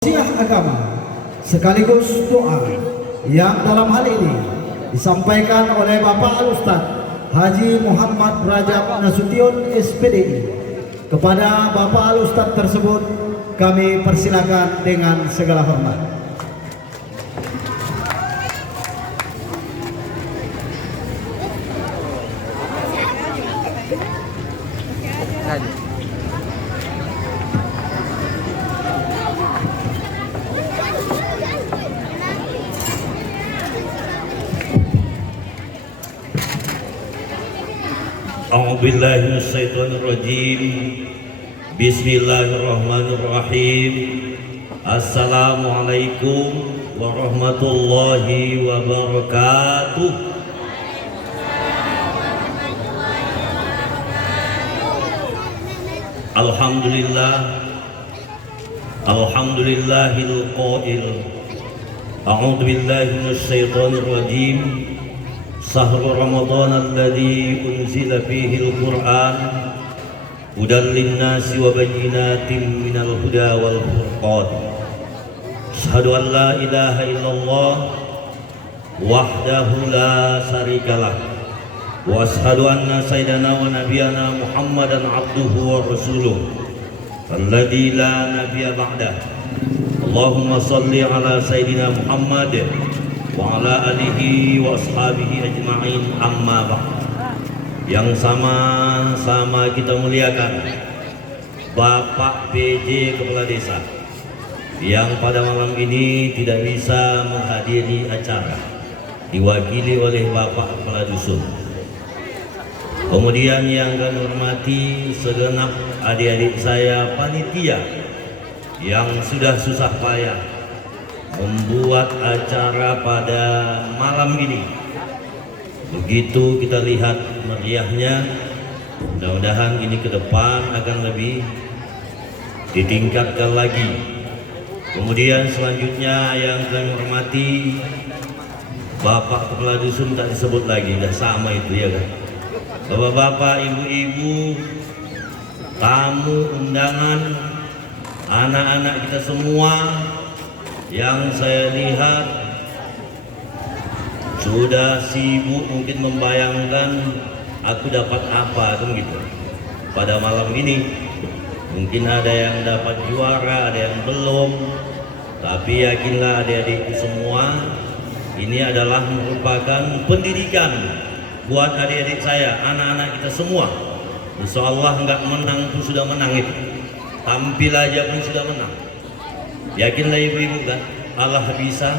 Tausiah agama sekaligus doa yang dalam hal ini disampaikan oleh Bapak Al-Ustaz Haji Muhammad Rajab Nasution SPDI. Kepada Bapak Al-Ustaz tersebut kami persilakan dengan segala hormat. A'udzubillahi minasyaitonirrajim. Bismillahirrahmanirrahim. Assalamualaikum warahmatullahi wabarakatuh. Alhamdulillah. Alhamdulillahil qail. A'udzubillahi minasyaitonirrajim. Sahru Ramadan alladzi unzila fihi al-Qur'an hudan lin-nasi wa bayyinatin minal huda wal furqan. Asyhadu an la ilaha illallah wahdahu la syarikalah wa asyhadu anna sayyidana wa nabiyyana Muhammadan abduhu wa rasuluh alladzi la nabiyya ba'dah. Allahumma shalli ala sayyidina Muhammad wa ala alihi wa ashabihi ajma'in, amma ba'd. Yang sama-sama kita muliakan Bapak PJ Kepala Desa yang pada malam ini tidak bisa menghadiri acara, diwakili oleh Bapak Kepala Dusun. Kemudian yang kami hormati segenap adik-adik saya panitia yang sudah susah payah membuat acara pada malam ini. Begitu kita lihat meriahnya, mudah-mudahan ini ke depan akan lebih ditingkatkan lagi. Kemudian selanjutnya yang kami hormati Bapak Kepala Dusun, tak disebut lagi, sudah sama itu ya kan. Bapak-bapak, ibu-ibu, tamu undangan, anak-anak kita semua yang saya lihat sudah sibuk mungkin membayangkan aku dapat apa kan gitu pada malam ini. Mungkin ada yang dapat juara, ada yang belum, tapi yakinlah adik-adikku semua, ini adalah merupakan pendidikan buat adik-adik saya, anak-anak kita semua. Insya Allah nggak menang pun sudah menang itu, tampil aja pun sudah menang. Yakinlah ibu-ibu kan, Allah bisa.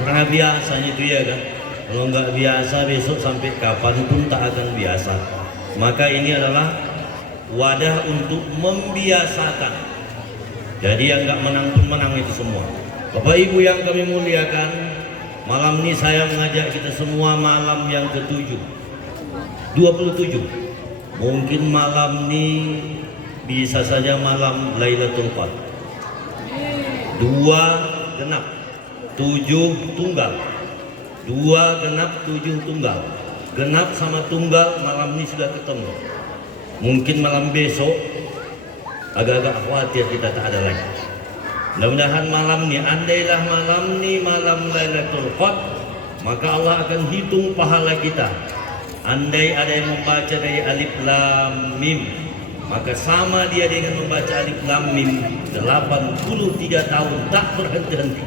Karena biasanya itu ya kan, kalau nggak biasa besok sampai kapanpun tak akan biasa. Maka ini adalah wadah untuk membiasakan. Jadi yang nggak menang pun menang itu semua. Bapak Ibu yang kami muliakan, malam ini saya mengajak kita semua malam yang ke-7 27. Mungkin malam ini bisa saja malam Lailatul Qadar. 2 genap 7 tunggal, 2 genap 7 tunggal. Genap sama tunggal malam ini sudah ketemu. Mungkin malam besok agak-agak khawatir kita tak ada lagi. Mudah-mudahan malam ini, andailah malam ini malam Lailatul Qadar, maka Allah akan hitung pahala kita. Andai ada yang membaca dari alif lam mim, maka sama dia dengan membaca alif lam mim 83 tahun tak berhenti-henti.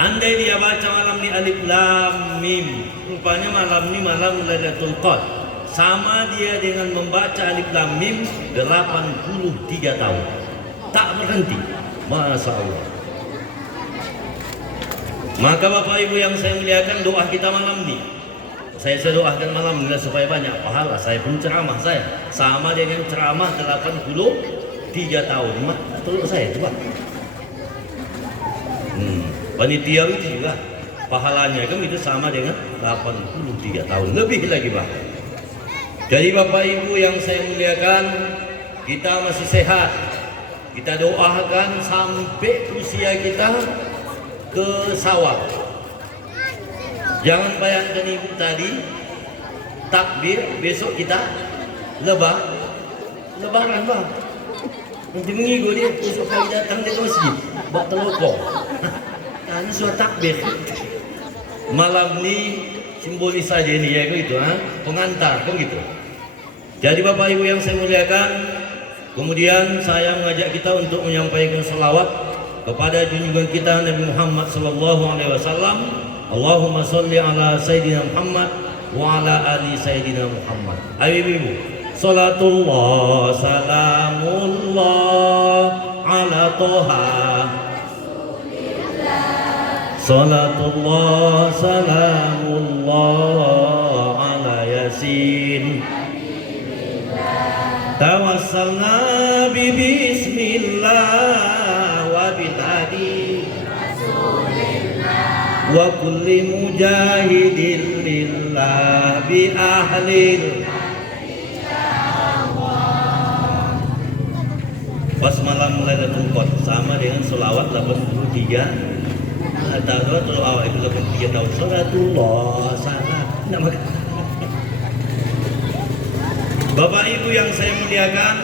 Andai dia baca malam ni alif lam mim, rupanya malam ni malam Lailatul Qadar, sama dia dengan membaca alif lam mim 83 tahun tak berhenti. Masya Allah. Maka Bapak Ibu yang saya muliakan, doa kita malam ni, saya doakan malam ini supaya banyak pahala. Saya pun ceramah saya sama dengan ceramah 83 tahun. Telur saya itu Pak. Panitia itu juga pahalanya kan itu sama dengan 83 tahun lebih lagi Pak. Jadi Bapak Ibu yang saya muliakan, kita masih sehat. Kita doakan sampai usia kita ke sawah. Jangan bayangkan ibu tadi takbir, besok kita lebaran Bang. Nanti mengigo dia, besok kali datang dia ke masjid, bawa telokong. Ini suara takbir. Malam ni simbolis saja ini ya itu, pengantar kan gitu. Jadi Bapak Ibu yang saya muliakan, kemudian saya mengajak kita untuk menyampaikan selawat kepada junjungan kita Nabi Muhammad sallallahu alaihi wasallam. Allahumma sholli ala Sayyidina Muhammad wa ala ali Sayyidina Muhammad. Ayo ibu, salatullah salamullah ala Toha, salatullah salamullah ala Yasin, tawassalna bi bismillah wa bilhadi wa kulli mujahidin lillah bi ahlil. Pas malam Lailatul Qadar sama dengan selawat 83 atau awal itu 83 tahun salatullah salam. Bapak Ibu yang saya muliakan,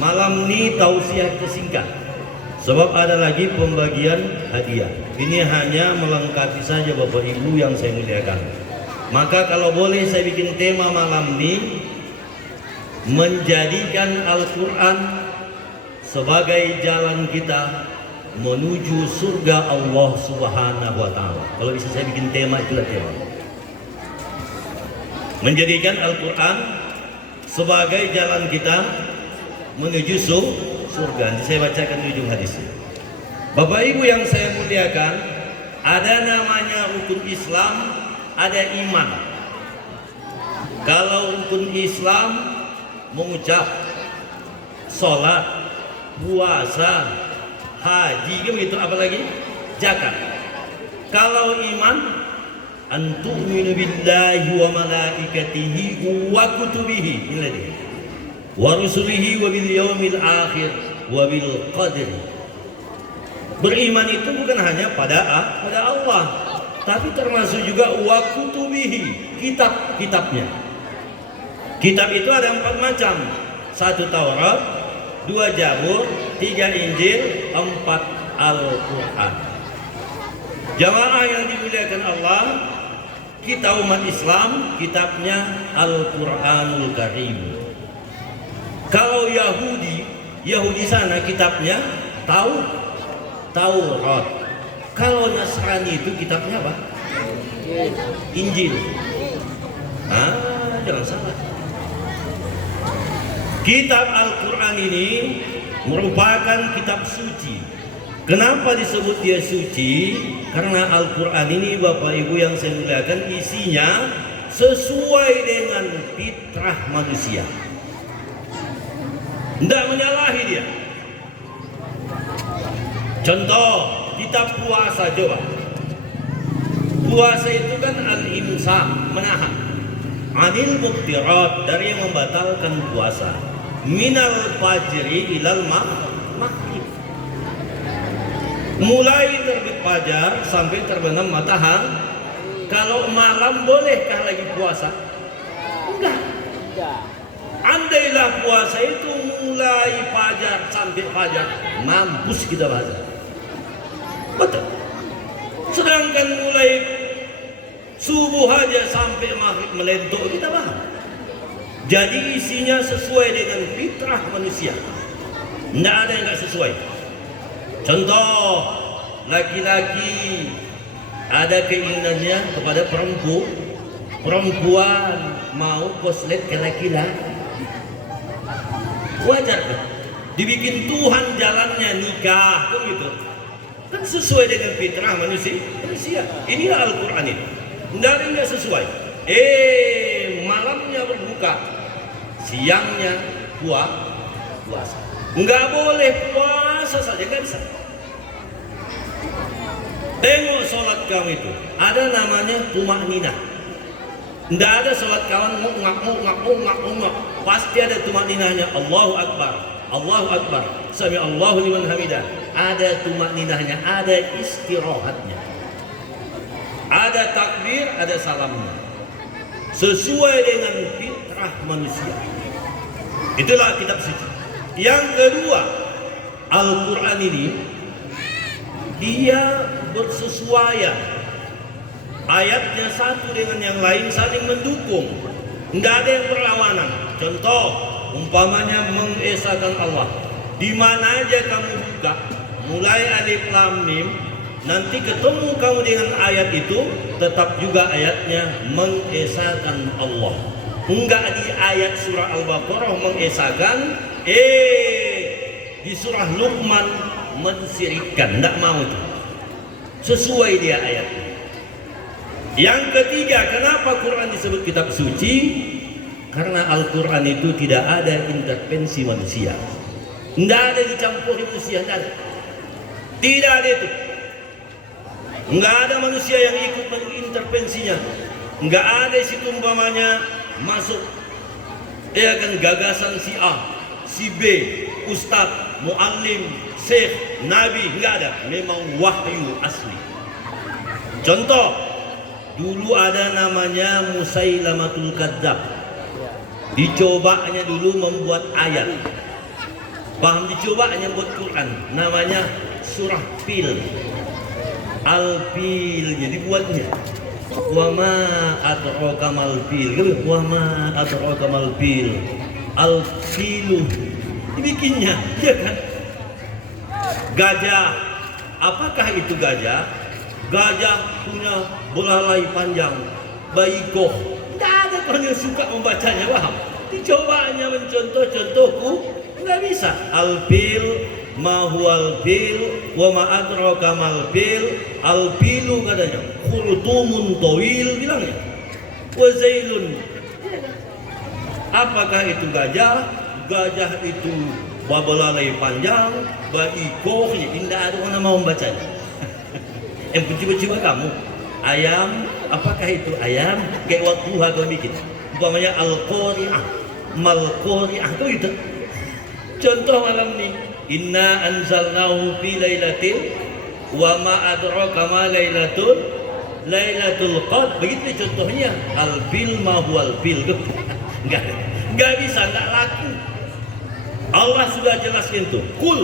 malam ini tausiah tersingkat sebab ada lagi pembagian hadiah. Ini hanya melengkapi saja Bapak Ibu yang saya muliakan. Maka kalau boleh saya bikin tema malam ini, menjadikan Al-Quran sebagai jalan kita menuju surga Allah Subhanahu wa Ta'ala. Kalau bisa saya bikin tema, itulah tema. Menjadikan Al-Quran sebagai jalan kita menuju surga. Nanti saya bacakan ujung hadisnya. Bapak Ibu yang saya muliakan, ada namanya rukun Islam, ada iman. Kalau rukun Islam mengucap sholat, puasa, haji, begitu, apalagi zakat. Kalau iman, antu'minu billahi wa malaikatihi wa kutubihi wa rusulihi wa bil yaumil akhir wa bil qadri. Beriman itu bukan hanya pada Allah, tapi termasuk juga wa kutubihi, kitab-kitabnya. Kitab itu ada 4 macam. 1 Taurat, 2 Zabur, 3 Injil, 4 Al-Quran. Jamaah yang dimuliakan Allah, kita umat Islam, kitabnya Al-Quranul Karim. Kalau Yahudi sana kitabnya Taurat. Kalau Nasrani itu kitabnya apa? Injil. Jangan salah. Kitab Al-Quran ini merupakan kitab suci. Kenapa disebut dia suci? Karena Al-Quran ini Bapak Ibu yang saya muliakan, isinya sesuai dengan fitrah manusia. Tidak menyalahi dia. Contoh, kitab puasa, coba. Puasa itu kan al-imsak, menahan. Anil muftirat, dari yang membatalkan puasa. Minal fajri ilal maghrib. Mulai terbit fajar sampai terbenam matahari. Kalau malam bolehkah lagi puasa? Enggak. Andailah puasa itu mulai fajar sampai fajar, mampus kita bahasa. Betul. Sedangkan mulai subuh aja sampai maghrib melentok, kita paham. Jadi isinya sesuai dengan fitrah manusia. Tidak ada yang nggak sesuai. Contoh, laki-laki ada keinginannya kepada perempuan mau koslet ke laki-laki. Wajar kan? Dibikin Tuhan jalannya nikah, kan gitu. Kan sesuai dengan fitrah manusia. Inilah Al-Quran ini. Tidak sesuai. Malamnya berbuka, siangnya puasa. Enggak boleh puasa saja, enggak bisa. Tengok sholat kamu itu, ada namanya tumakninah. Tidak ada sholat kawan ngak. Pasti ada tumakninahnya. Allahu Akbar, Allahu Akbar, Sami Allahu liman hamidah. Ada tumakninahnya, ada istirahatnya. Ada takbir, ada salamnya. Sesuai dengan fitrah manusia. Itulah kitab suci. Yang kedua, Al-Quran ini dia bersesuaian, ayatnya satu dengan yang lain saling mendukung, nggak ada yang berlawanan. Contoh, umpamanya mengesahkan Allah, di mana aja kamu buka, mulai alif lam mim, nanti ketemu kamu dengan ayat itu, tetap juga ayatnya mengesahkan Allah. Enggak di ayat surah Al-Baqarah mengesahkan, di surah Luqman mensyirikkan, enggak mau itu. Sesuai dia ayat. Yang ketiga, kenapa Quran disebut kitab suci? Karena Al-Quran itu tidak ada intervensi manusia, enggak ada dicampuri manusia, enggak ada. Tidak ada itu. Enggak ada manusia yang ikut mengintervensinya. Enggak ada situ umpamanya masuk kan gagasan si A, si B, ustadz, muallim, syekh, nabi, enggak ada. Memang wahyu asli. Contoh, dulu ada namanya Musailamatul Kadzab. Dicobanya dulu membuat ayat. Paham, dicobanya buat Quran. Namanya surah Fil. Al-Fil, jadi buatnya. Wa ma adraka mal fil. Wa ma adraka mal fil. Al-filu. Dibikinnya, ya kan? Gajah. Apakah itu gajah? Gajah punya belalai panjang, baikoh. Tidak ada orang yang suka membacanya, paham? Dicobanya mencontoh-contohku, nggak bisa. Al-fil, ma huwal fil, wa ma adraka mal fil. Al-filu katanya, khurtumun tawil bilangnya. Wa zailun. Apakah itu gajah? Gajah itu belalai panjang, baikoh. Tidak ada orang yang mau membacanya. Yang coba-coba kamu, ayam, apakah itu ayam? Kayak waktu kau bikin, umpamanya al-qari'ah, mal-qari'ah, itu itu. Contoh malam ini, inna anzalnahu fi lailatin wa ma adraka ma lailatul qadr. Begitu contohnya, al-fil ma huwal fil. Enggak bisa, enggak laku. Allah sudah jelaskan itu. Qul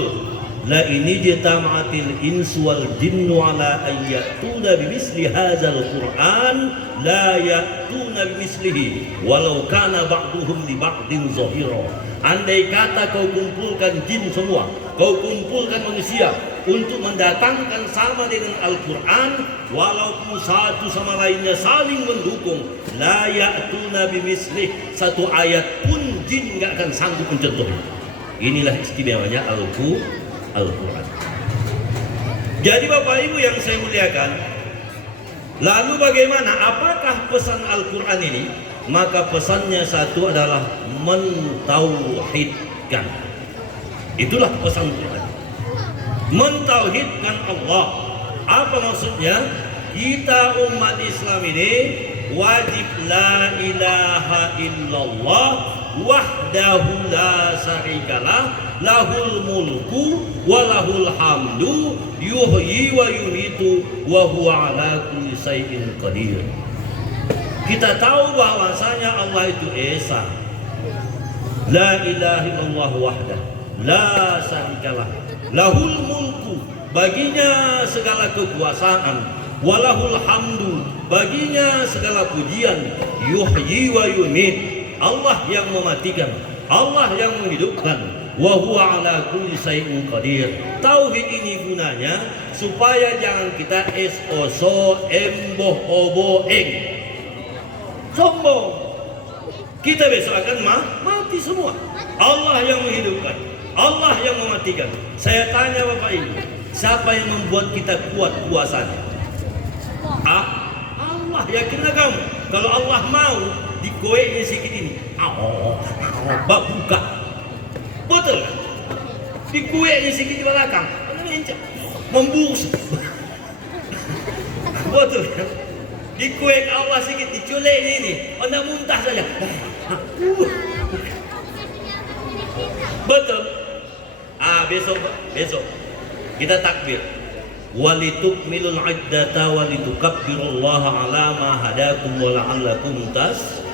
la ini jitama'atil insu wal jinnu ala ayyatuna bimisli hadzal Qur'an la ya'tuna bimislihi walau kana ba'duhum li ba'din zahira. Andai kata kau kumpulkan jin semua, kau kumpulkan manusia untuk mendatangkan sama dengan Al-Quran, walaupun satu sama lainnya saling mendukung, la ya'tuna bimislih, satu ayat pun jin enggak akan sanggup mencontohnya. Inilah istimewanya Al-Quran. Jadi Bapak Ibu yang saya muliakan, lalu bagaimana? Apakah pesan Al-Quran ini? Maka pesannya satu adalah mentauhidkan. Itulah pesan Quran. Mentauhidkan Allah. Apa maksudnya? Kita umat Islam ini wajib la ilaha illallah wahdahu la syarikalah lahul mulku wa lahul hamdu yuhyi wa yumitu wa huwa ala kulli syai'in qadir. Kita tahu bahwasanya Allah itu esa. La ilaha illallah wahdah la syarikalah lahul mulku, baginya segala kekuasaan, walahul hamdu, baginya segala pujian, yuhyi wa yumit, Allah yang mematikan, Allah yang menghidupkan, wa huwa ala kulli syai'in qadir. Tauhid ini gunanya supaya jangan kita oso emboh obo eng sombong. Kita besok akan mati semua. Allah yang menghidupkan, Allah yang mematikan. Saya tanya Bapak Ibu, siapa yang membuat kita kuat kuasanya? Allah. Yakinlah kamu. Kalau Allah mau dikoeknya sedikit ini, bak buka. Betul. Dikoeknya sedikit di belakang, membus. Betul. Dikoek Allah sedikit, diculeknya ini, anda muntah saja. Betul. Besok kita takbir. Walitukmilul iddata walitukabbirullaha ala ma hadakum wa la'allakum tas.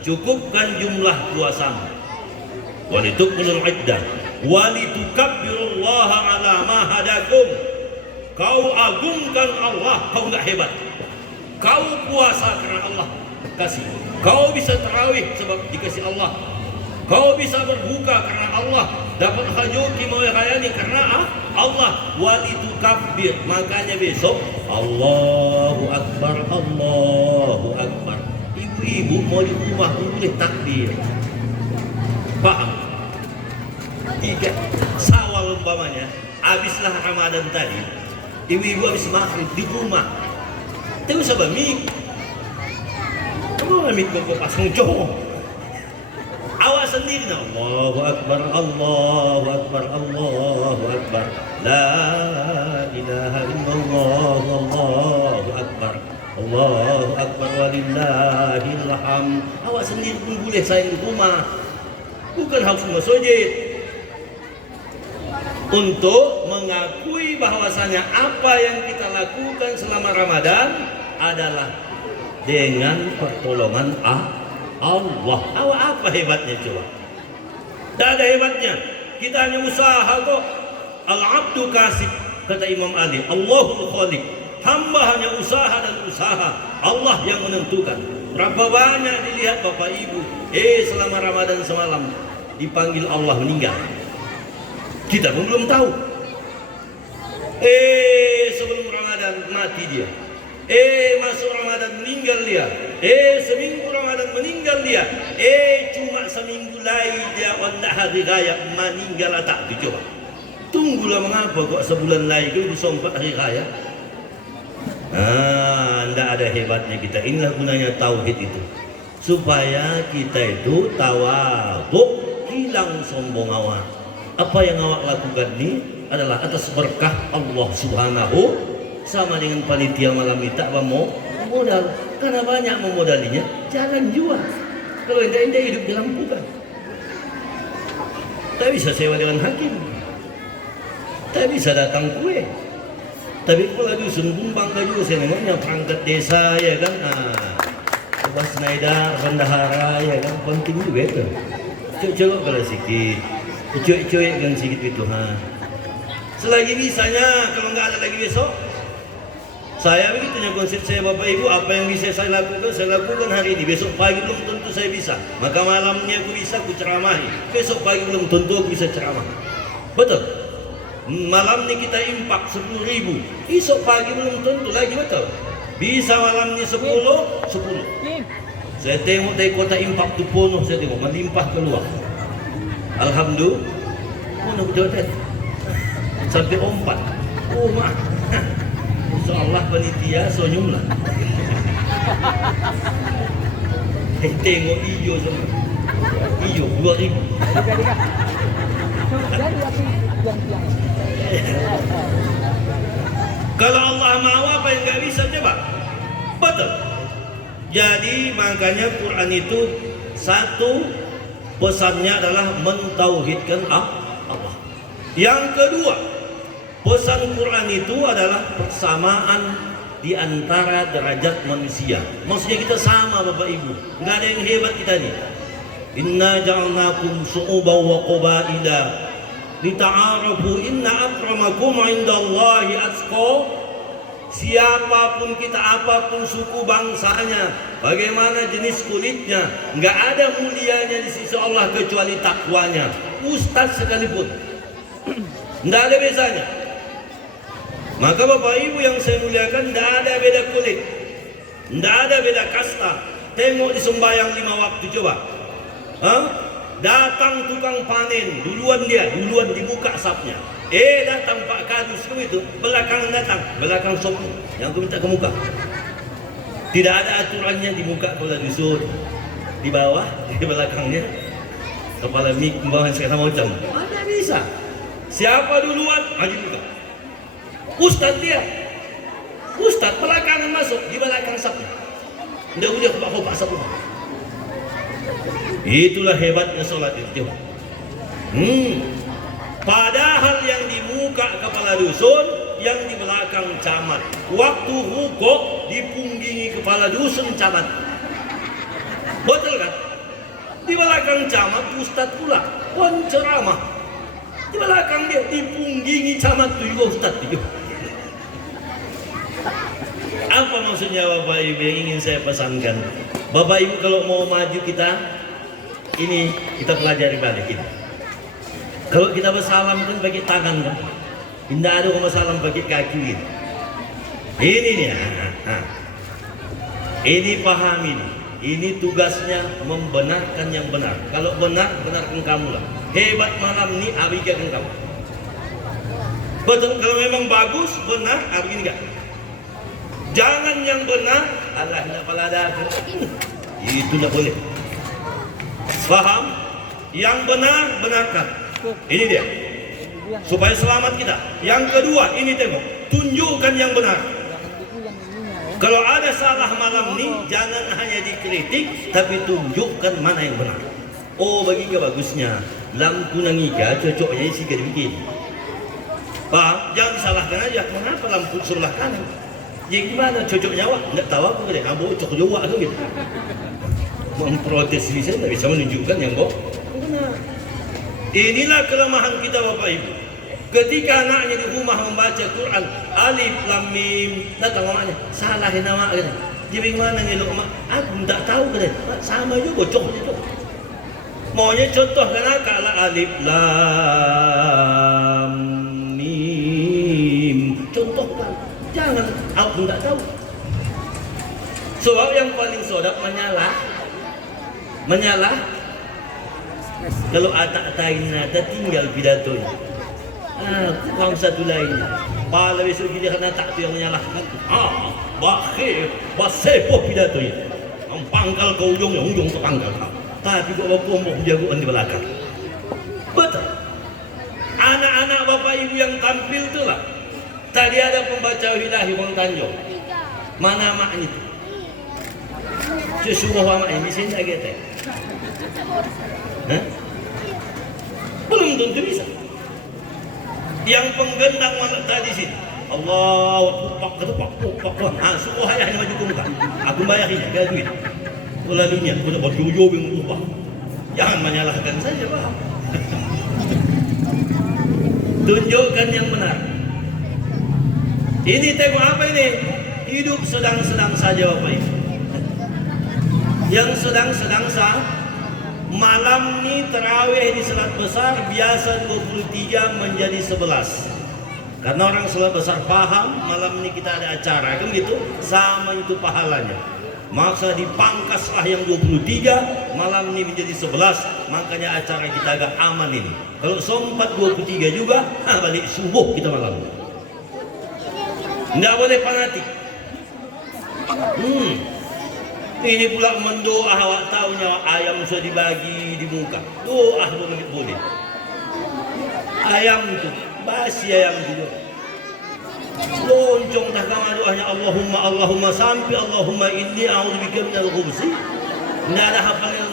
Cukupkan jumlah puasamu. walitukmilul iddah walitukabbirullaha ala ma hadakum. Kau agungkan Allah, kau enggak hebat. Kau puasa karena Allah kasih. Kau bisa tarawih sebab dikasih Allah. Kau bisa berbuka karena Allah. Dapat hajuki mau rayani karena Allah. Walitukabbir, makanya besok Allahu Akbar, Allahu Akbar. Ibu-ibu mau di rumah boleh takbir. Paham? 3 Syawal umpamanya, habislah Ramadan tadi, ibu-ibu habis maghrib di rumah. Tahu siapa mik? Kamu ngamit kau pasang cowok. Awak sendiri nak Allahu Akbar, Allahu Akbar, Allahu Akbar. La ilaha illallah, Allahu Akbar. Allahu Akbar walillahil hamd. Awak sendiri pun boleh sayang di rumah. Bukan harus masjid. Untuk mengakui bahwasanya apa yang kita lakukan selama Ramadan adalah dengan pertolongan Allah. Awak apa hebatnya coba? Tak ada hebatnya. Kita hanya usaha kok. Al-abdu kasib, kata Imam Ali. Allahul khaliq. Hamba hanya usaha dan usaha. Allah yang menentukan. Berapa banyak dilihat Bapak Ibu, selama Ramadan semalam dipanggil Allah meninggal. Kita pun belum tahu. Sebelum Ramadan mati dia. Masuk Ramadan meninggal dia. Seminggu Ramadan meninggal dia. Cuma seminggu lagi dia wanda hari raya meninggal tak dicoba. Tunggulah mengapa kok sebulan lagi disompak hari raya. Tidak ada hebatnya kita. Inilah gunanya tauhid itu. Supaya kita itu tawadhu, hilang sombong awak. Apa yang awak lakukan ini adalah atas berkah Allah Subhanahu. Sama dengan panitia malam ini tak mau modal. Karena banyak memodalinya, jangan jual. Kalau indah-indah hidup dilampukan. Tak bisa sewa dengan hakim. Tak bisa datang kue. Tapi kalau dusun Bumbang juga saya namanya perangkat desa ya kan. Bas Naidar, bendahara ya kan, penting juga itu. Coba kalau sikit. Cuek-cuek kan sikit itu selagi bisanya. Kalau nggak ada lagi besok, saya begitunya konsep saya Bapak Ibu. Apa yang bisa saya lakukan hari ini. Besok pagi belum tentu saya bisa. Maka malamnya aku bisa aku ceramahi. Besok pagi belum tentu aku bisa ceramah. Betul. Malam ini kita impak 10.000. Besok pagi belum tentu lagi, betul. Bisa malamnya 10. Saya tengok dari kota impak tu penuh, saya tengok melimpah keluar. Alhamdulillah, mana berjodoh sampai 4. Oh mak, insyaallah panitia senyum lah. Tengok hijau semua, hijau 2.000. Kalau Allah mau apa yang nggak bisa coba? Betul. Jadi makanya Quran itu satu pesannya adalah mentauhidkan Allah. Yang kedua, pesan Quran itu adalah persamaan di antara derajat manusia. Maksudnya kita sama Bapak Ibu, nggak ada yang hebat kita nih. Inna ja'alnakum syu'uban wa qabaila lita'arafu inna akramakum 'indallahi atqakum. Siapapun kita, apapun suku bangsanya, bagaimana jenis kulitnya, nggak ada mulianya di sisi Allah kecuali takwanya. Ustaz sekalipun nggak ada bezanya. Maka Bapak Ibu yang saya muliakan, nggak ada beda kulit, nggak ada beda kasta. Tengok di sembahyang 5 waktu coba. Datang tukang panen, duluan dibuka sapnya. Datang Pak Kadus itu, belakang datang, belakang sopu. Yang aku minta ke muka. Tidak ada aturannya di muka kepala dusun, di bawah, di belakangnya kepala mik, bawahan segala macam. Mana bisa? Siapa duluan? Maju muka. Ustaz dia, Ustaz belakangan masuk di belakang sapnya. Nggak udah kopak sapu. Itulah hebatnya sholat itu. Padahal yang di muka kepala dusun, yang di belakang camat. Waktu rukuk dipunggingi kepala dusun camat. Betul kan? Di belakang camat ustadz pula penceramah. Di belakang dia dipunggingi camat tuh juga ustadz itu. Apa maksudnya Bapak Ibu yang ingin saya pesankan? Bapak Ibu kalau mau maju kita pelajari balik ini. Kalau kita bersalam kan pakai tangan kan. Tidak ada orang bersalam pakai kaki ini. Ini dia. Ini paham ini. Ini tugasnya membenarkan yang benar. Kalau benar, benarkan kamu lah. Hebat malam ini, abigakan kamu. Betul, kalau memang bagus, benar, begini enggak. Jangan yang benar, Allah tidak palada. Itu tidak boleh. Paham? Yang benar, benarkan. Ini dia. Supaya selamat kita. Yang kedua, ini tengok. Tunjukkan yang benar. Kalau ada salah malam ini, jangan hanya dikritik, tapi tunjukkan mana yang benar. Oh, bagi ke bagusnya. Lampu nangika, cocoknya isi ke bikin. Paham? Jangan disalahkan aja. Kenapa lampu sebelah kanan? Ya gimana cocoknya wak? Nggak tahu aku deh. Cocok juga kan gitu. Memprotes ini saya nggak bisa menunjukkan yang benar. Inilah kelemahan kita Bapak Ibu. Ketika anaknya di rumah membaca Quran, alif lam mim, datang mamanya, salah nama gitu. Jadi mana ngelok mak? Aku tak tahu gitu. Sama juga bocok itu. Maunya contoh kalau alif lam mim, contohkan. Jangan aku tak tahu. Sebab yang paling sodap menyalah. Kalau atak tain ada tinggal pidatonya. Kurang satu lainnya. Pala besok kita kena tak tu yang menyalahkan. Basepo pidatonya. Pangkal ke ujungnya, ujung ke pangkal. Tapi kok bapak jagoan di belakang. Betul. Anak-anak bapak ibu yang tampil tu lah. Tadi ada pembaca wilahi Bang Tanjung. Mana maknya itu? Sesuruh mak ini bisa tak kita? Belum tentu bisa. Yang penggendang mana tadi sini? Allah, pak. Suruh ayahnya maju ke muka. Aku bayarin, gak duit. Lalunya, aku dapat jujur yang berubah. Jangan menyalahkan saja, Pak. Tunjukkan yang benar. Ini tengok apa ini? Hidup sedang-sedang saja Bapak Ibu. Yang sedang-sedang sah. Malam ini terawih di salat besar biasa 23 menjadi 11. Karena orang salat besar paham malam ini kita ada acara kan gitu, sama itu pahalanya. Maka dipangkaslah yang 23 malam ini menjadi 11, makanya acara kita agak aman ini. Kalau sempat 23 juga, balik subuh kita malam. Tidak boleh fanatik. Ini pula mendoa awak tahunya ayam sudah dibagi di muka. Doa boleh. Ayam itu, basi ayam itu. Loncong dah kama doanya Allahumma sampai Allahumma inni a'udzubika minal khubsi. Tidak ada hafalnya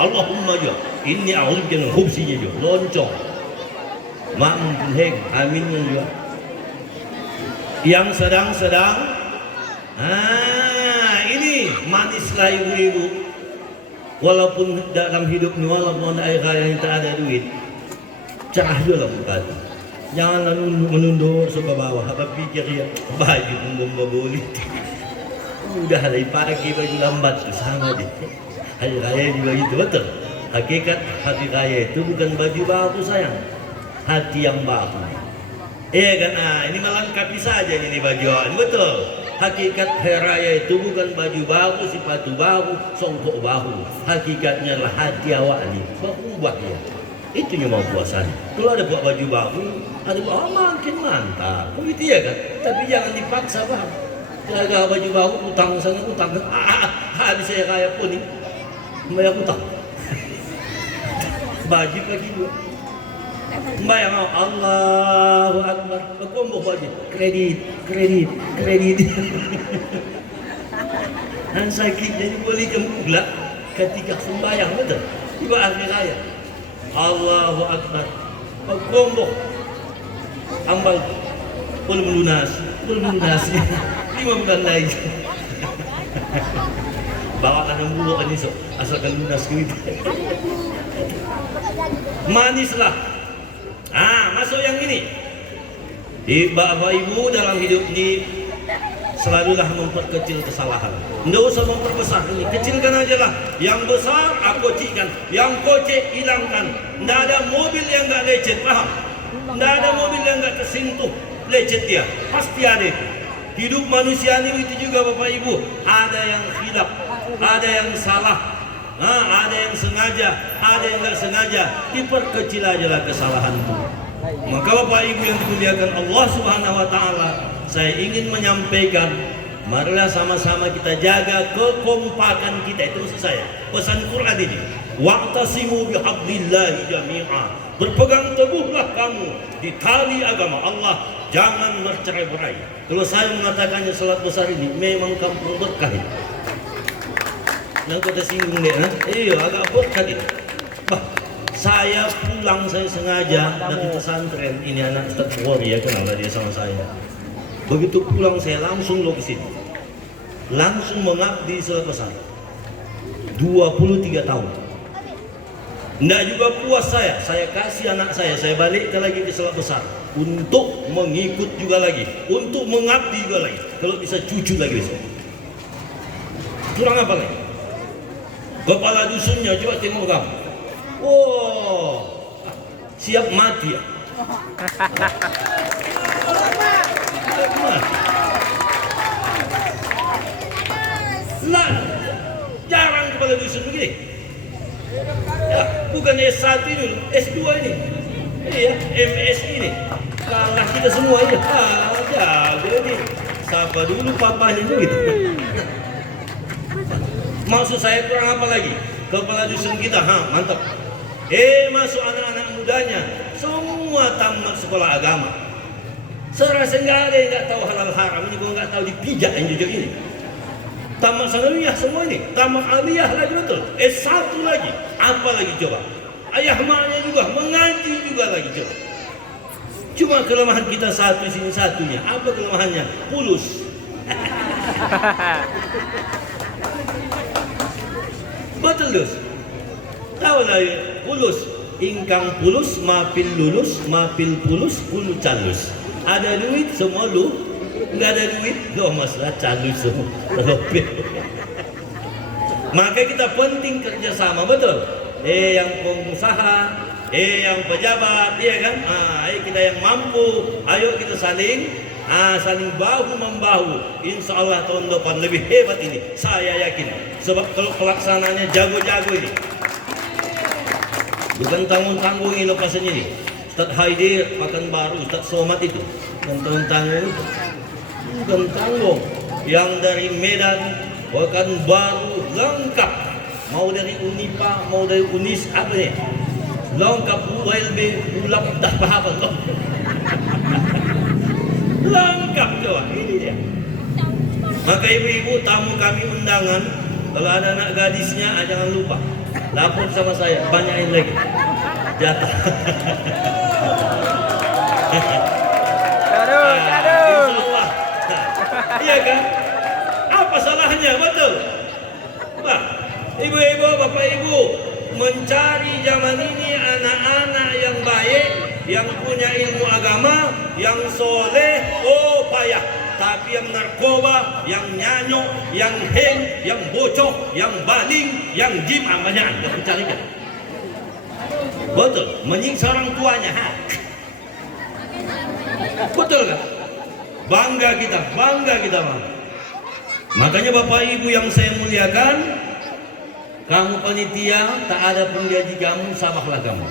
Allahumma aja. Inni a'udzubika minal khubsi aja. Loncong. Mampun heng, amin juga. Yang sedang-sedang ini manislah ibu-ibu. Walaupun dalam hidupnya, walaupun ada yang tak ada duit, cerah dulu muka. Jangan menundur ke bawah. Apa pikir ya baju bomba boleh. Udah dari pagi baju lambat sama deh. Hari raya juga gitu betul. Hakikat hari raya itu bukan baju baru sayang, hati yang baru. Kan? Ini melengkapi saja ini baju betul. Hakikat hari raya itu bukan baju baru, sepatu baru, songkok baru. Hakikatnya adalah hati awak ini berubah ya. Itu yang mau puasanya. Kalau ada buat baju baru, ada buat makin mantap. Begitu ya kan? Tapi jangan dipaksa bang. Jaga baju baru, utang sana utang. Habis saya kaya pun nih, bayar utang. Baju lagi dua. Bayang Allahu Akbar. Berkumpul baju. Kredit. Dan sakit jadi boleh kemula ketika sembahyang betul. Tiba akhir raya. Allahu Akbar. Berkumpul. Ambal. Belum lunas. 5 bulan lagi. bawa kanang bulu kan iso asalkan lunas duit. Manislah. Masuk yang ini. Di Bapak Ibu dalam hidup ini selalulah memperkecil kesalahan. Tidak usah memperbesar ini, kecilkan aja lah. Yang besar aku kocikkan, yang kocek hilangkan. Tidak ada mobil yang nggak lecet, paham? Tidak ada mobil yang nggak tersentuh lecet dia, pasti ada itu. Hidup manusia ini itu juga Bapak Ibu, ada yang khilaf, ada yang salah, ada yang sengaja, ada yang nggak sengaja. Diperkecil aja lah kesalahan itu. Maka Bapak Ibu yang dimuliakan Allah Subhanahu wa taala, saya ingin menyampaikan, marilah sama-sama kita jaga kekompakan kita. Itu maksud saya. Pesan Quran ini, wa'tasimu bihablillahi jami'a. Berpegang teguhlah kamu di tali agama Allah, jangan bercerai-berai. Kalau saya mengatakannya salat besar ini memang kampung berkah ini. Yang kita singgung deh, iya agak berkah ini. Saya pulang, saya sengaja dari pesantren, ini anak Ustaz Bukhari ya, kenal dia sama saya. Begitu pulang saya langsung lo ke sini, langsung mengabdi salat besar 23 tahun. Nggak juga puas saya kasih anak saya balikkan lagi ke salat besar untuk mengikut juga lagi, untuk mengabdi juga lagi. Kalau bisa cucu lagi besok. Kurang apa lagi? Kepala dusunnya coba tengok kamu. Siap mati ya. Lah, jarang kepala dusun begini. Ya, bukan S1 ini, S2 ini. Iya, MS ini. Kalah kita semua ya. Jago ini. Sapa dulu papanya gitu. Maksud saya kurang apa lagi? Kepala dusun kita, mantap. Masuk anak-anak mudanya, semua tamat sekolah agama. Saya rasa nggak ada yang nggak tahu halal haram ini, kalau nggak tahu dipijak yang jujur ini. Tamat sanawiyah semua ini, tamat aliyah lagi betul, S1 lagi, apa lagi coba? Ayah maknya juga mengaji juga lagi coba. Cuma kelemahan kita satu sini satunya, apa kelemahannya? Pulus. Betul dus. Tahu lah ya, pulus. Ingkang pulus, mapil lulus, mapil pulus, pulu calus. Ada duit semua lu, nggak ada duit, masalah calus semua. Maka kita penting kerjasama, betul. Yang pengusaha, yang pejabat, iya kan? Ayo kita yang mampu, ayo kita saling bahu membahu. Insya Allah tahun depan lebih hebat ini, saya yakin. Sebab kalau pelaksananya jago-jago ini, bukan tanggung-tanggung ini lokasinya ini. Ustaz Haidir Pekanbaru, Ustaz Somad itu, bukan tanggung-tanggung itu. Bukan tanggung. Yang dari Medan, Pekanbaru lengkap. Mau dari Unipa, mau dari Unis, apa nih? Lengkap ULB, ulap, dah paham loh. Lengkap coba, ini dia. Maka ibu-ibu tamu kami undangan, kalau ada anak gadisnya jangan lupa lapor sama saya, banyakin lagi jatah. Insyaallah. Iya kan? Apa salahnya, betul? Bah, ibu-ibu, bapak ibu, mencari zaman ini anak-anak yang baik, yang punya ilmu agama, yang soleh, payah. Tapi yang narkoba, yang nyanyok, yang heng, yang bocok, yang baling, yang jim, banyak yang mencarikan. Betul, menyiksa orang tuanya. Betul kan? Bangga kita mah. Makanya bapak ibu yang saya muliakan, kamu panitia, tak ada pun gaji kamu, sabarlah kamu.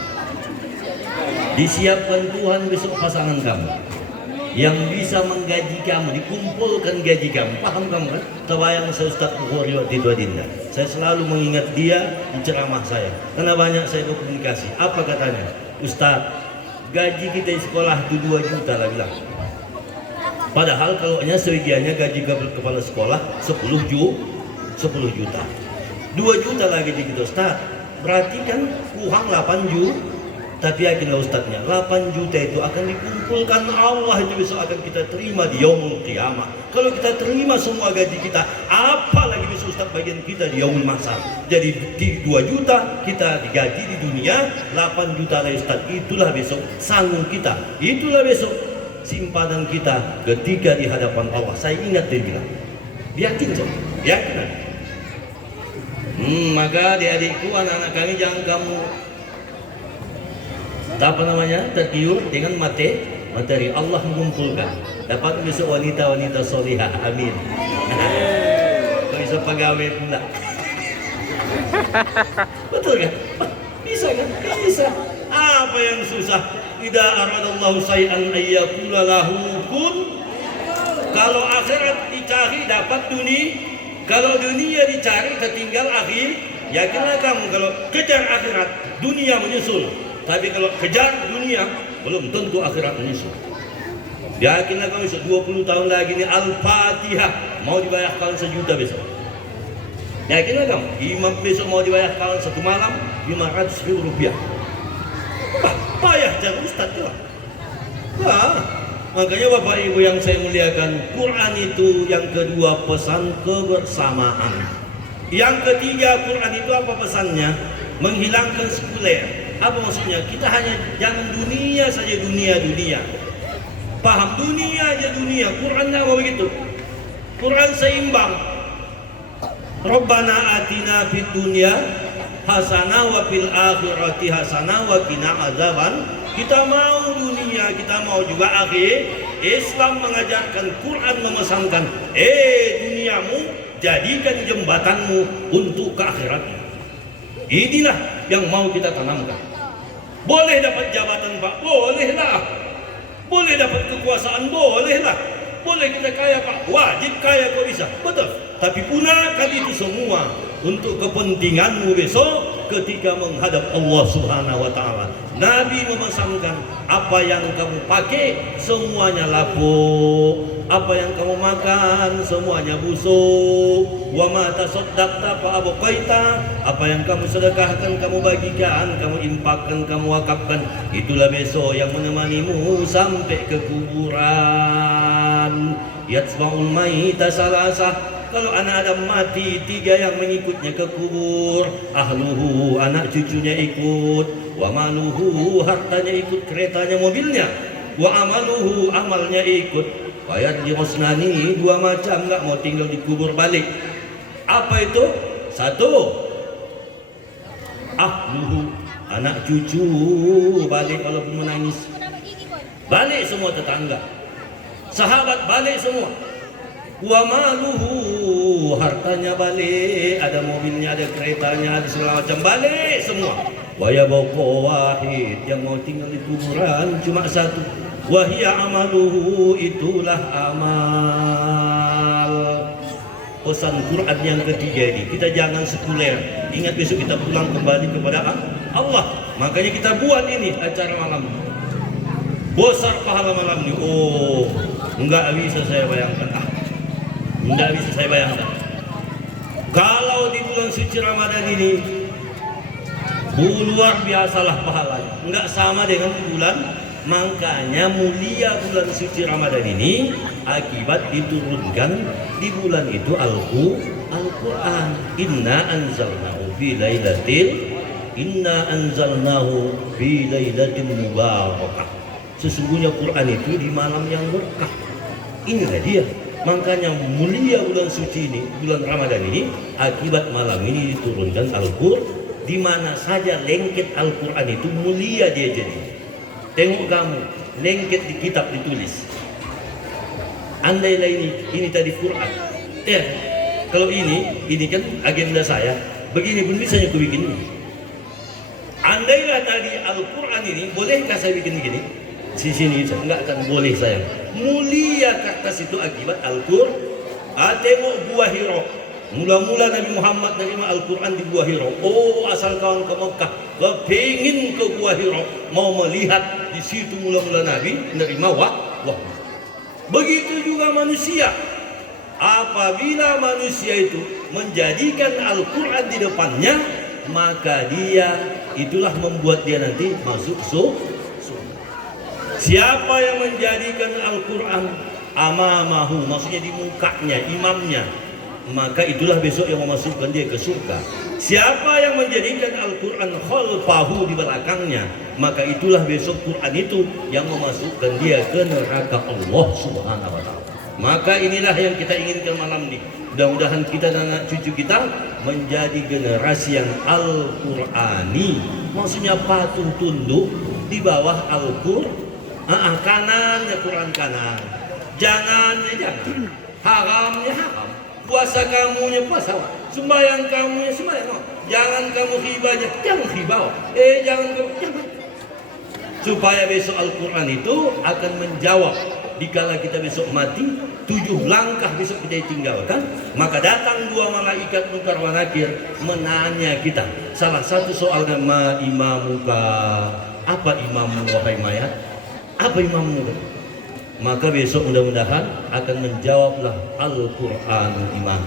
Disiapkan Tuhan besok pasangan kamu yang bisa menggaji kamu, dikumpulkan gaji kamu. Paham kamu kan? Terbayang saya Ustaz Bukhari waktu itu Adinda. Saya selalu mengingat dia di ceramah saya, karena banyak saya berkomunikasi. Apa katanya? Ustaz, gaji kita di sekolah itu 2 juta lah bilang. Padahal kalau segiannya gaji kepala sekolah 10 juta. 2 juta lah gaji kita Ustaz. Berarti kan kurang 8 juta. Tapi yakinlah Ustaznya, 8 juta itu akan dikumpulkan Allah, itu besok akan kita terima di yaumul qiyamah. Kalau kita terima semua gaji kita, apa lagi besok Ustaz? tetap bagian kita di yaumul mahsyar. Jadi di 2 juta kita digaji di dunia, 8 juta lah Ustaz. Itulah besok sanggung kita. Itulah besok simpanan kita ketika di hadapan Allah. Saya ingat dia bilang, yakin saja, yakin. Maka adik-adikku, anak-anak kami, jangan kamu tergiur dengan materi. Allah mengumpulkan. Dapat besok wanita-wanita solihah. Amin. Kau bisa pegawai pula. Betul kan? Bisa kan? Bisa. Apa yang susah? Idza aradallahu syai'an ayyakula lahu kun. Kalau akhirat dicari dapat dunia, kalau dunia dicari tertinggal akhir. Yakinlah kamu kalau kejar akhirat, dunia menyusul. Tapi kalau kejar dunia, belum tentu akhirat menyusul. Yakinlah kamu besok 20 tahun lagi ini Al-Fatihah mau dibayarkan 1 juta besok. Yakinlah kamu imam besok mau dibayarkan 1 malam 500.000 rupiah. Payah cari ustaz lah. Makanya Bapak Ibu yang saya muliakan, Quran itu yang kedua pesan kebersamaan. Yang ketiga, Quran itu apa pesannya? Menghilangkan sekuler. Apa maksudnya? Kita hanya jangan dunia saja, dunia. Paham dunia aja dunia. Quran apa begitu? Quran seimbang. Rabbana atina fid dunya hasanah wa fil akhirati hasanah wa qina azaban. Kita mau dunia, kita mau juga akhir. Islam mengajarkan, Quran memesankan, duniamu jadikan jembatanmu untuk ke akhiratmu. Inilah yang mau kita tanamkan. Boleh dapat jabatan Pak, bolehlah. Boleh dapat kekuasaan, bolehlah. Boleh kita kaya Pak, wajib kaya kau bisa, betul. Tapi gunakan itu semua untuk kepentinganmu besok ketika menghadap Allah Subhanahu wa taala. Nabi memesankan, apa yang kamu pakai semuanya lapuk, apa yang kamu makan semuanya busuk. Wa ma tasaddaqta fa abqaita, apa yang kamu sedekahkan, kamu bagikan, kamu infakkan, kamu wakafkan, itulah besok yang menemanimu sampai ke kuburan. Yatsba'ul maita salasah. Kalau anak Adam mati, 3 yang mengikutnya ke kubur. Ahluhu, anak cucunya ikut. Wa maluhu, hartanya ikut, keretanya, mobilnya. Wa amaluhu, amalnya ikut. Bayar jirosnani, 2 macam, nggak mau tinggal di kubur balik. Apa itu? 1, ahluhu, anak cucu balik walaupun menangis. Balik semua tetangga. Sahabat balik semua. Wa maluhu, hartanya balik, ada mobilnya, ada keretanya, ada segala macam, balik semua. Wa yabqa wahid, yang mau tinggal di kuburan cuma 1. Wa hiya amaluhu, itulah amal. Pesan Quran yang ketiga ini, kita jangan sekuler. Ingat besok kita pulang kembali kepada Allah. Makanya kita buat ini acara malam. Besar pahala malam ini. Enggak bisa saya bayangkan. Tidak bisa saya bayangkan. Kalau di bulan suci Ramadan ini luar biasalah pahalanya. Enggak sama dengan bulan. Makanya mulia bulan suci Ramadan ini akibat diturunkan di bulan itu Al-Quran. Inna anzalnahu fi lailatin mubarakah. Sesungguhnya Quran itu di malam yang berkah. Inilah dia. Makanya mulia bulan suci ini, bulan Ramadan ini, akibat malam ini diturunkan Al-Quran. Di mana saja lengket Al-Quran itu mulia dia jadi. Tengok kamu, lengket di kitab ditulis. Andailah ini tadi Quran. Ya, kalau ini kan agenda saya. Begini pun bisa aku bikin ini. Andailah tadi Al-Quran ini, bolehkah saya bikin begini? Di sini enggak akan boleh saya. Mulia kertas itu akibat Al-Quran. Tengok Gua Hira. Mula-mula Nabi Muhammad menerima Al-Quran di Gua Hira. Asal kawan ke Mekah, kepingin ke Gua Hira, mau melihat di situ mula-mula Nabi menerima wahyu. Begitu juga manusia. Apabila manusia itu menjadikan Al-Quran di depannya, maka dia itulah membuat dia nanti masuk surga. Siapa yang menjadikan Al-Quran amamahu, maksudnya di mukanya, imamnya, maka itulah besok yang memasukkan dia ke surga. Siapa yang menjadikan Al-Quran khalfahu di belakangnya, maka itulah besok Quran itu yang memasukkan dia ke neraka Allah Subhanahu wa Ta'ala. Maka inilah yang kita inginkan malam ini. Mudah-mudahan kita dan anak cucu kita menjadi generasi yang Al-Qurani. Maksudnya patuh tunduk di bawah Al-Qur'an. Kanannya Quran kanan, jangannya jangan, haramnya haram. Puasa kamunya puasa, sembahyang kamunya sembahyang. Jangan kamu hibahnya, jangan hibah. Jangan kamu jangan. Supaya besok Al-Quran itu akan menjawab. Dikala kita besok mati, 7 langkah besok kita tinggalkan, maka datang 2 malaikat munkar wa nakir menanya kita. Salah satu soalnya, ma imamuka, apa imammu wahai mayat? Apa imammu? Maka besok mudah-mudahan akan menjawablah Al-Quran imam.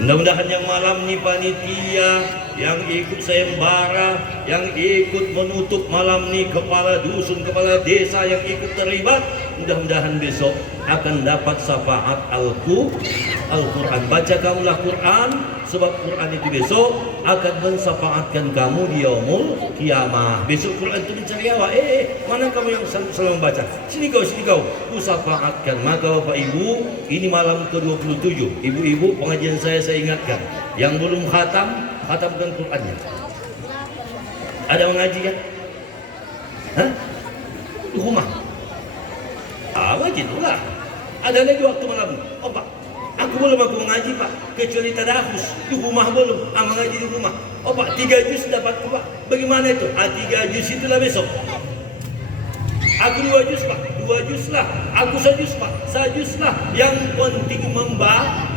Mudah-mudahan yang malam ini panitia, yang ikut sayembara, yang ikut menutup malam ini, kepala dusun, kepala desa yang ikut terlibat, mudah-mudahan besok akan dapat syafaat Al-Quran. Baca kamulah Quran, sebab Quran itu besok akan mensyafaatkan kamu di yaumul kiamah. Besok Quran itu dicari awak. Mana kamu yang selalu membaca? Sini kau, ku syafaatkan. Maka Bapak Ibu, ini malam ke-27. Ibu-ibu, pengajian saya ingatkan, yang belum khatamkan Qurannya. Ada mengaji kan? Hah? Di rumah. Wajib lah. Ada lagi waktu malam. Oh Pak, aku mengaji Pak, kecuali tadahus. Di rumah belum, mengaji di rumah. Oh Pak, 3 juz dapat Pak. Bagaimana itu? 3 juz itulah besok. Aku 2 juz Pak, 2 juz lah. Aku 1 juz Pak, 1 juz lah. Yang penting membaca.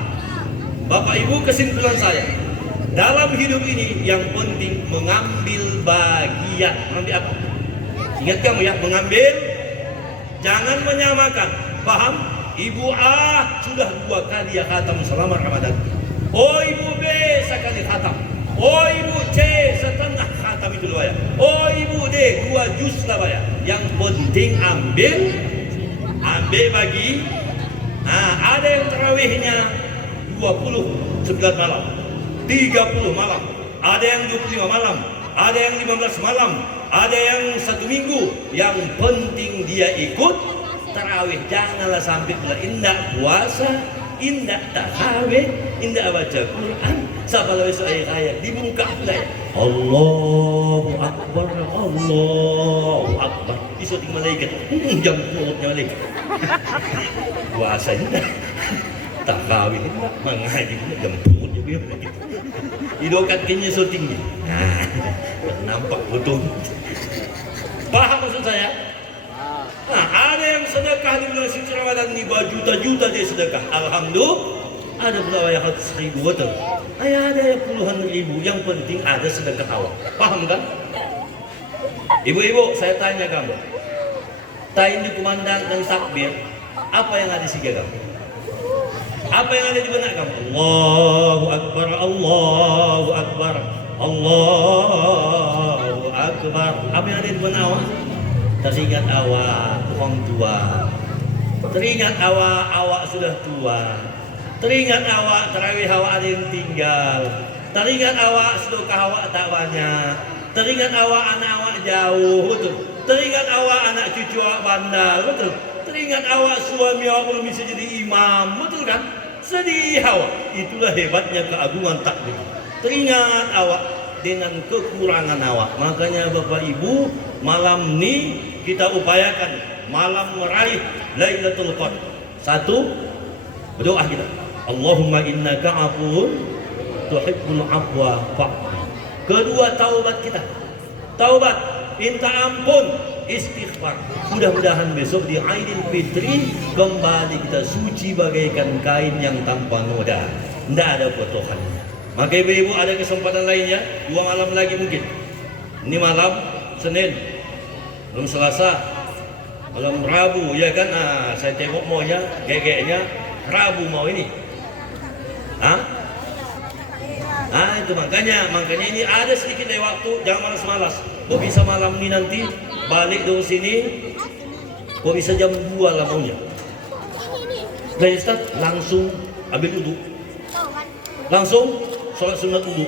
Bapak Ibu, kesimpulan saya dalam hidup ini yang penting mengambil bagian. Mengambil apa? Ingat kamu ya, mengambil. Jangan menyamakan. Paham? Ibu A sudah 2 kali ya khatam selama Ramadan. Oh Ibu B sekali khatam. Oh Ibu C setengah khatam itu loh ya. Oh Ibu D 2 juz lah ya. Yang penting ambil bagi. Ada yang tarawihnya 29 malam, 30 malam, ada yang 25 malam, ada yang 15 malam, ada yang 1 minggu. Yang penting dia ikut tarawih. Janganlah sampai pula indah puasa, indah tarawih, indah baca Quran. Sampai besok ayat dibuka pula ya. Allahu Akbar, Allahu Akbar. Disoting malaikat, jam perutnya malaikat. Puasa indah, tarawih indah, mengaji indah, jam perutnya biar begitu. Didokatkannya syutingnya. Nampak betul. Paham maksud saya? Ada yang sedekah di bulan suci Ramadan ini berjuta-juta dia sedekah. Alhamdulillah. Ada pula yang 100.000 betul. Ada yang puluhan ribu. Yang penting ada sedekah awal. Paham kan? Ibu-ibu, saya tanya kamu. Tain dikumandangkan takbir, apa yang ada di siga kamu? Apa yang ada di benak kamu? Allahu Akbar, Allahu Akbar, Allahu Akbar. Apa yang ada di benak awak? Teringat awak orang tua. Teringat awak sudah tua. Teringat awak tarawih awak ada yang tinggal. Teringat awak sedekah awak tak banyak. Teringat awak anak awak jauh, betul. Teringat awak anak cucu awak bandar, betul. Teringat awak suami awak belum bisa jadi imam, betul kan? Sedih awak. Itulah hebatnya keagungan takbir. Teringat awak dengan kekurangan awak. Makanya Bapak Ibu, malam ini kita upayakan malam meraih Lailatul Qadar. 1, berdoa kita. Allahumma innaka afuwun tuhibbul afwa fa'fu. Kedua, taubat kita. Taubat, minta ampun, istighfar. Mudah-mudahan besok di Aidil Fitri kembali kita suci bagaikan kain yang tanpa noda. Tidak ada potongannya. Maka ibu-ibu ada kesempatan lainnya 2 malam lagi mungkin. Ini malam Senin, belum Selasa, malam Rabu ya kan? Saya tengok maunya, gegeknya Rabu mau ini. Itu makanya ini ada sedikit dari waktu, jangan malas-malas. Kok bisa malam ini nanti balik dari sini, kok bisa jam 2 lah maunya. Dari Ustaz langsung ambil duduk. langsung sholat sunat wudu,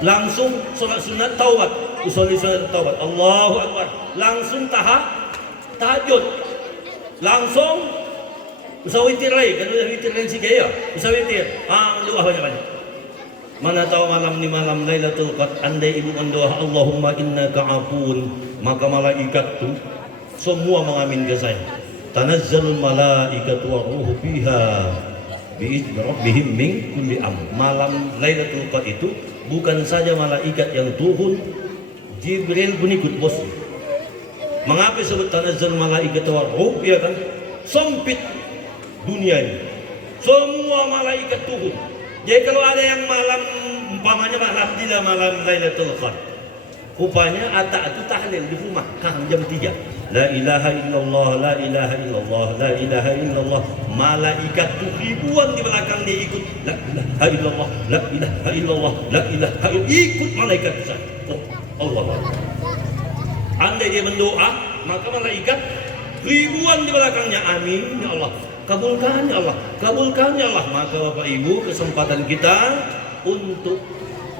langsung sholat sunat taubat, usolli sunat taubat, Allahu Akbar, langsung tahajud, langsung usah witir lagi, kan udah witir lain sih ya, usah witir, doa banyak-banyak. Mana tahu malam ni malam Lailatul Qadar, andai ibu mendoa Allahumma innaka afuun, maka malaikat tu semua mengaminkan saya. Tanazzalul malaikatu wa ruhu fiha bi'izni rabbihim min kulli amr. Malam Lailatul Qadar itu bukan saja malaikat yang turun, Jibril pun ikut bos. Mengapa sebut tanazzal malaikatu wa ruh? Ya kan? Sempit dunia ini. Semua malaikat turun. Jadi kalau ada yang malam, umpamanya malam Lailatul Qadar, rupanya atak itu tahlil di rumah jam 3. La ilaha illallah, la ilaha illallah, la ilaha illallah. Malaikat itu ribuan di belakang dia ikut. La ilaha illallah, la ilaha illallah, la ilaha illallah. Ikut malaikat itu. Oh, Allah. Andai dia berdoa, maka malaikat ribuan di belakangnya. Amin ya Allah. Kabulkan ya Allah, kabulkan ya Allah. Maka Bapak Ibu, kesempatan kita untuk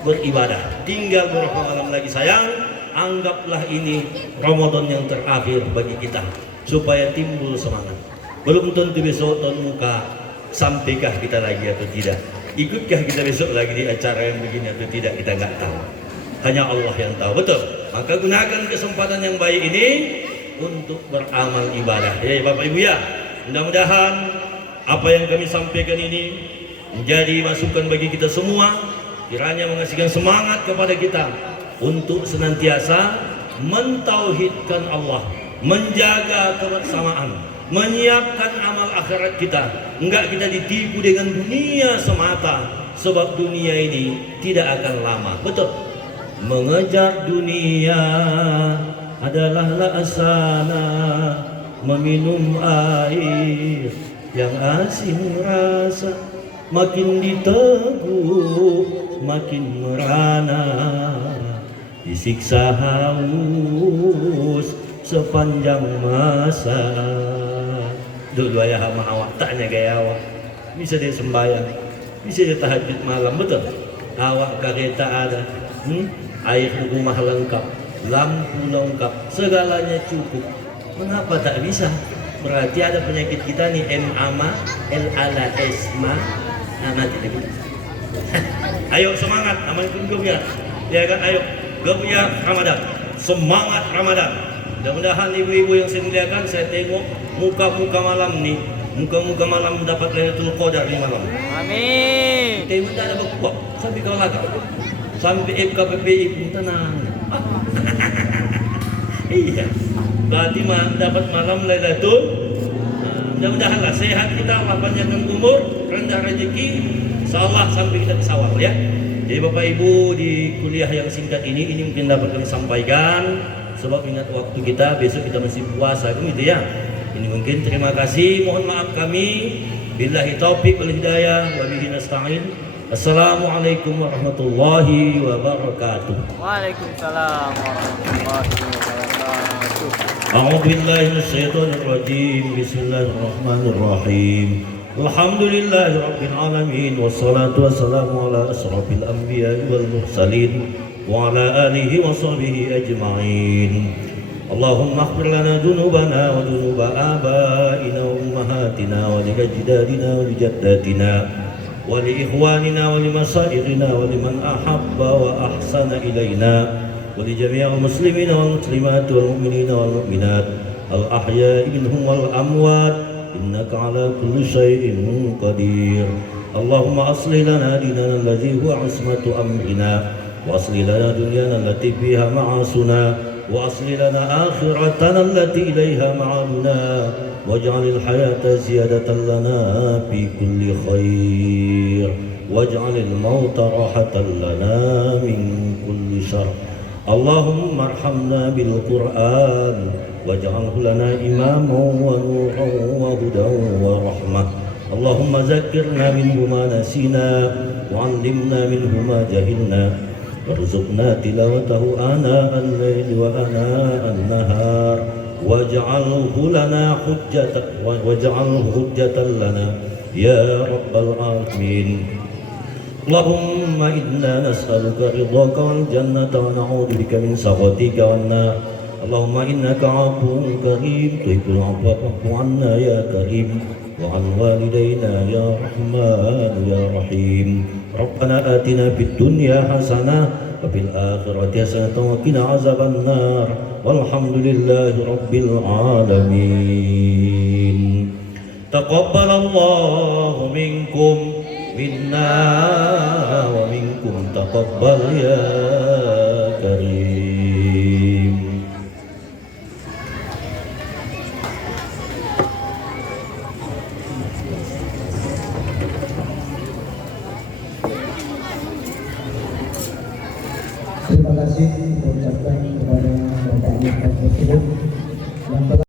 beribadah tinggal beberapa malam lagi sayang. Anggaplah ini Ramadan yang terakhir bagi kita, supaya timbul semangat. Belum tentu besok tahun muka sampaikah kita lagi atau tidak, ikutkah kita besok lagi di acara yang begini atau tidak, kita nggak tahu. Hanya Allah yang tahu, betul. Maka gunakan kesempatan yang baik ini untuk beramal ibadah ya Bapak Ibu ya. Mudah-mudahan apa yang kami sampaikan ini menjadi masukan bagi kita semua, kiranya mengasihkan semangat kepada kita untuk senantiasa mentauhidkan Allah, menjaga kebersamaan, menyiapkan amal akhirat kita. Enggak kita ditipu dengan dunia semata, sebab dunia ini tidak akan lama. Betul. Mengejar dunia adalah laksana meminum air yang asin rasa, makin diteguk makin merana, disiksa haus sepanjang masa. Dulu ayah sama awak taknya gaya awak, bisa dia sembahyang, bisa dia tahajud malam, betul. Awak kereta ada, air rumah lengkap, lampu lengkap, segalanya cukup. Mengapa tak bisa? Berarti ada penyakit kita nih, M-ama, L-ala, esma, mati lagi. Ayo semangat, amal tunggu ya. Ya kan, ayo gebiar Ramadan, semangat Ramadan. Mudah-mudahan ibu-ibu yang saya muliakan, saya tengok muka-muka malam nih, muka-muka malam dapat Lailatul Qadar di malam. Amin. Tengok tak ada berkuat, sampai kau lagi, sampai FKPPI pun tenang. Iya. Berarti dapat malam Lailatul. Mudah-mudahanlah sehat kita, Allah panjangkan umur, rendah rezeki, insyaallah sampai kita ke Syawal ya. Jadi Bapak Ibu, di kuliah yang singkat ini mungkin dapat kami sampaikan, sebab ingat waktu kita besok kita masih puasa kan gitu ya. Ini mungkin terima kasih, mohon maaf kami. Billahi taufik wal hidayah wa bihi nasta'in. Assalamualaikum warahmatullahi wabarakatuh. Waalaikumsalam warahmatullahi wabarakatuh. A'udzu billahi minasyaitonir rajim. Bismillahirrahmanirrahim. Alhamdulillahi rabbil alamin, wassalatu wassalamu ala asrafil anbiya'i wal mursalin wa ala alihi wa sahbihi ajma'in. Allahumma ighfir lana dhunubana wa dhunuba abaina wa ummahatina wa li ajdadina wa li jaddatina wa li ikhwanina wa li masairina wa liman ahabba wa ahsana ilaina ولجميع المسلمين والمسلمات والمؤمنين والمؤمنات الأحياء منهم والأموات إنك على كل شيء قدير. اللهم أصلح لنا ديننا الذي هو عصمة أمرنا، وأصلح لنا دنيانا التي فيها معاصنا، وأصلح لنا آخرتنا التي إليها معادنا، واجعل الحياة زيادة لنا في كل خير، واجعل الموت راحة لنا من كل شر. اللهم ارحمنا بالقرآن واجعله لنا إماما ونورا وهدى ورحمة. اللهم ذكرنا منه ما نسينا وعلمنا منه ما جهلنا، وارزقنا تلاوته آناء الليل وآناء النهار، واجعله حجة لنا يا رب العالمين. اللهم إنا نسألك رضاك والجنة ونعوذ بك من سخطك والنار. اللهم إنك عفو كريم تحب العفو فاعف عنا يا كريم وعن والدينا يا رحمن يا رحيم. ربنا آتنا في الدنيا حسنة وفي الآخرة حسنة وقنا عذاب النار والحمد لله رب العالمين. تقبل الله منكم منا ومنكم تقبل يا كريم. Terima kasih kita ucapkan kepada Bapak Ustaz tersebut yang telah